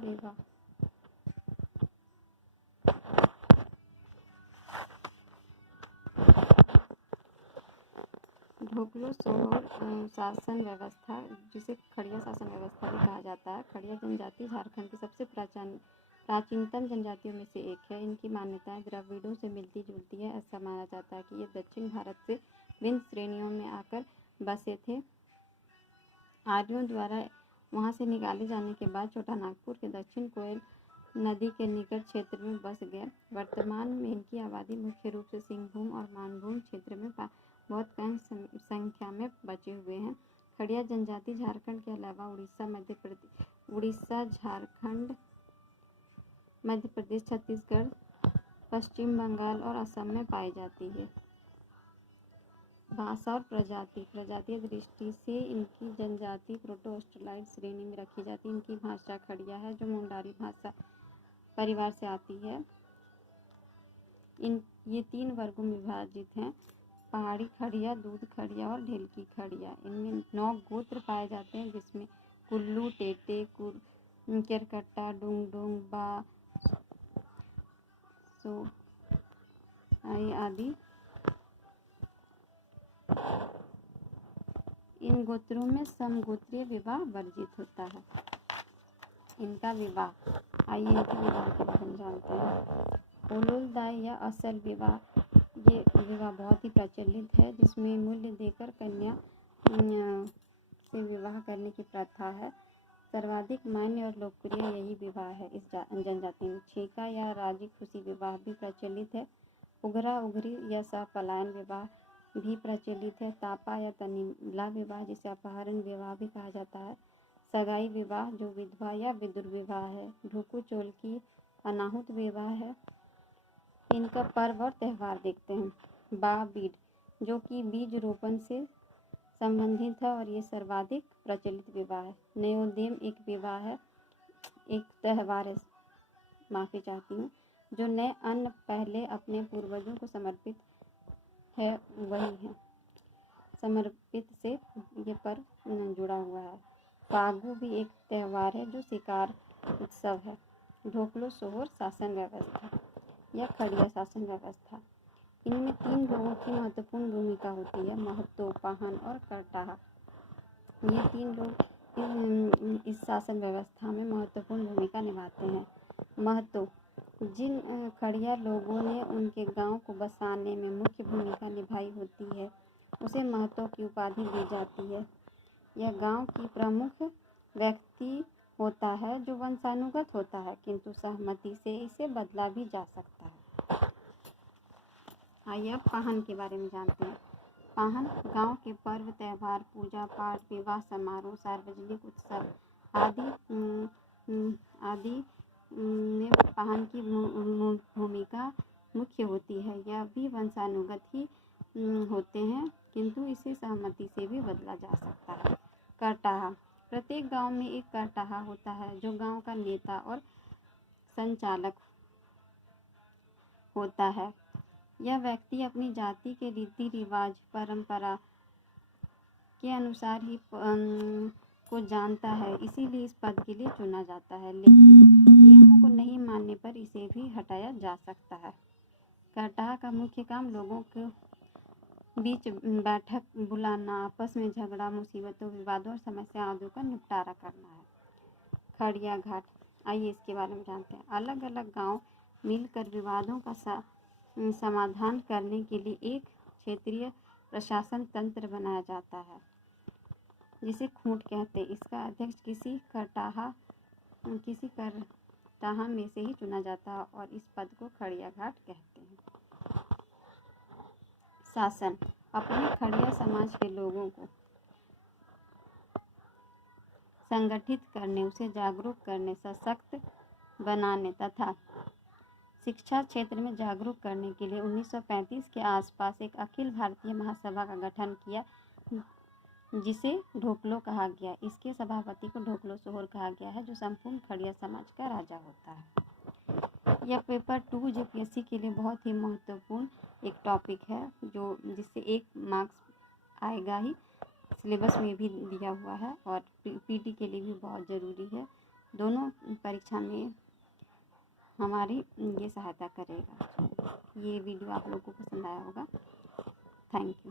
विवाह। ढोकलो सोहर शासन व्यवस्था, जिसे खड़िया शासन व्यवस्था भी कहा जाता है। खड़िया जनजाति झारखंड की सबसे प्राचीनतम जनजातियों में से एक है। इनकी मान्यताएं द्रविड़ों से मिलती जुलती है। ऐसा माना जाता है कि ये दक्षिण भारत से विंध्य श्रेणियों में आकर बसे थे। आर्यों द्वारा वहां से निकाले जाने के बाद छोटा नागपुर के दक्षिण कोयल नदी के निकट क्षेत्र में बस गए। वर्तमान में इनकी आबादी मुख्य रूप से सिंहभूम और मानभूम क्षेत्र में बहुत कम संख्या में बचे हुए हैं। खड़िया जनजाति झारखंड के अलावा उड़ीसा, झारखंड, मध्य प्रदेश, छत्तीसगढ़, पश्चिम बंगाल और असम में पाई जाती है। भाषा और प्रजातीय दृष्टि से इनकी जनजाति प्रोटो ऑस्ट्रेलाइड श्रेणी में रखी जाती है। इनकी भाषा खड़िया है, जो मुंडारी भाषा परिवार से आती है। ये 3 वर्गों में विभाजित हैं: पहाड़ी खड़िया, दूध खड़िया और ढेलकी खड़िया। इनमें 9 गोत्र पाए जाते हैं, जिसमें कुल्लू, टेटे, केरकट्टा, डुंगडुंग, बा, सो आदि। इन गोत्रों में समगोत्रीय विवाह वर्जित होता है। इनका विवाह, आइए इनके विवाह के बारे में जानते हैं। ओलुलदाय या असल विवाह, ये विवाह बहुत ही प्रचलित है, जिसमें मूल्य देकर कन्या से विवाह करने की प्रथा है। सर्वाधिक मान्य और लोकप्रिय यही विवाह है इस जनजाति में। छेका या राजी खुशी विवाह भी प्रचलित है। उघरा उघरी या सहपलायन विवाह भी प्रचलित है। तापा या तनिला विवाह, जिसे अपहरण विवाह भी कहा जाता है। सगाई विवाह, जो विधवा या विदुर विवाह है। ढुकू चोल की अनाहुत विवाह है। इनका पर्व और त्यौहार देखते हैं। बा बीड, जो कि बीज रोपण से संबंधित है और ये सर्वाधिक प्रचलित विवाह है। नयोदेम एक विवाह है, एक त्यौहार है, माफ़ी चाहती हूँ, जो नए अन्न पहले अपने पूर्वजों को समर्पित है, वही है। समर्पित से ये पर्व जुड़ा हुआ है। फागु भी एक त्यौहार है, जो शिकार उत्सव है। ढोकलो सोहर शासन व्यवस्था या खड़िया शासन व्यवस्था, इनमें 3 लोगों की महत्वपूर्ण भूमिका होती है: महतो, पाहन और करटाहा। ये 3 लोग इस शासन व्यवस्था में महत्वपूर्ण भूमिका निभाते हैं। महतो, जिन खड़िया लोगों ने उनके गांव को बसाने में मुख्य भूमिका निभाई होती है, उसे महतो की उपाधि दी जाती है। यह गांव की प्रमुख व्यक्ति होता है, जो वंशानुगत होता है, किंतु सहमति से इसे बदला भी जा सकता है। आइए अब पाहन के बारे में जानते हैं। पाहन गांव के पर्व, त्यौहार, पूजा पाठ, विवाह समारोह, सार्वजनिक उत्सव आदि में पाहन की भूमिका मुख्य होती है। यह भी वंशानुगत ही होते हैं, किंतु इसे सहमति से भी बदला जा सकता है। करटाहा, प्रत्येक गांव में एक करटाहा होता है, जो गांव का नेता और संचालक होता है। यह व्यक्ति अपनी जाति के रीति रिवाज, परंपरा के अनुसार ही को जानता है, इसीलिए इस पद के लिए चुना जाता है, लेकिन नियमों को नहीं मानने पर इसे भी हटाया जा सकता है। करटाहा का मुख्य काम लोगों के बीच बैठक बुलाना, आपस में झगड़ा, मुसीबतों, विवादों और समस्या आदि का निपटारा करना है। खड़िया घाट, आइए इसके बारे में जानते हैं। अलग अलग गांव मिलकर विवादों का समाधान करने के लिए एक क्षेत्रीय प्रशासन तंत्र बनाया जाता है, जिसे खूंट कहते हैं। इसका अध्यक्ष किसी करटाहा में से ही चुना जाता है और इस पद को खड़िया घाट कहते हैं। शासन, अपने खड़िया समाज के लोगों को संगठित करने, उसे जागरूक करने, सशक्त बनाने तथा शिक्षा क्षेत्र में जागरूक करने के लिए 1935 के आसपास एक अखिल भारतीय महासभा का गठन किया, जिसे ढोकलो कहा गया। इसके सभापति को ढोकलो सोहर कहा गया है, जो संपूर्ण खड़िया समाज का राजा होता है। यह पेपर 2 यूपीएससी के लिए बहुत ही महत्वपूर्ण एक टॉपिक है, जिससे 1 मार्क्स आएगा ही। सिलेबस में भी दिया हुआ है और पीटी के लिए भी बहुत ज़रूरी है। दोनों परीक्षा में हमारी ये सहायता करेगा। ये वीडियो आप लोगों को पसंद आया होगा। Thank you.